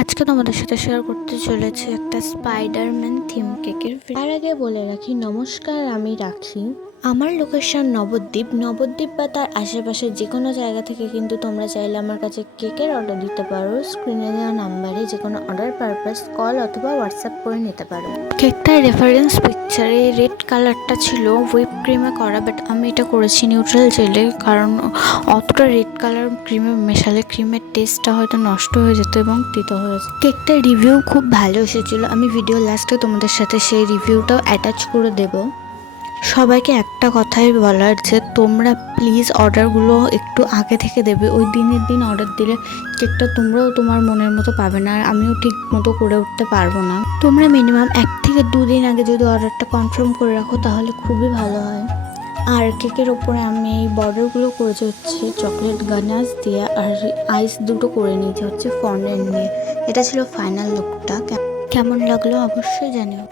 আজকে তোমাদের সাথে শেয়ার করতে চলেছে একটা স্পাইডারম্যান থিম কেকের। তার আগে বলে রাখি, নমস্কার, আমি রাখি। আমার লোকেশন নবদ্বীপ বা তার আশেপাশে যে কোনো জায়গা থেকে কিন্তু তোমরা চাইলে আমার কাছে কেকের অর্ডার দিতে পারো। স্ক্রিনে দেওয়া নাম্বারে যে কোনো অর্ডার পারপাস কল অথবা হোয়াটসঅ্যাপ করে নিতে পারো। কেকটার রেফারেন্স পিকচারে রেড কালারটা ছিল হুইপ ক্রিমে করা, বাট আমি এটা করেছি নিউট্রাল জেলে, কারণ অতটা রেড কালার ক্রিমে মেশালে ক্রিমের টেস্টটা হয়তো নষ্ট হয়ে যেত এবং তিতো হয়ে যেত। কেকটার রিভিউ খুব ভালো এসেছিলো। আমি ভিডিও লাস্টে তোমাদের সাথে সেই রিভিউটাও অ্যাটাচ করে দেবো। সবাইকে একটা কথাই বলার যে তোমরা প্লিজ অর্ডারগুলো একটু আগে থেকে দেবে। ওই দিনের দিন অর্ডার দিলে কেকটা তোমরাও তোমার মনের মতো পাবে না, আর আমিও ঠিক মতো করে উঠতে পারবো না। তোমরা মিনিমাম 1 থেকে 2 দিন আগে যদি অর্ডারটা কনফার্ম করে রাখো তাহলে খুবই ভালো হয়। আর কেকের ওপরে আমি এই বর্ডারগুলো করেছি হচ্ছে চকলেট গানাশ দিয়ে, আর আইস দুটো করে নিয়েছি হচ্ছে ফন্ডেন্ট দিয়ে। এটা ছিল ফাইনাল লুকটা। কেমন লাগলো অবশ্যই জানিও।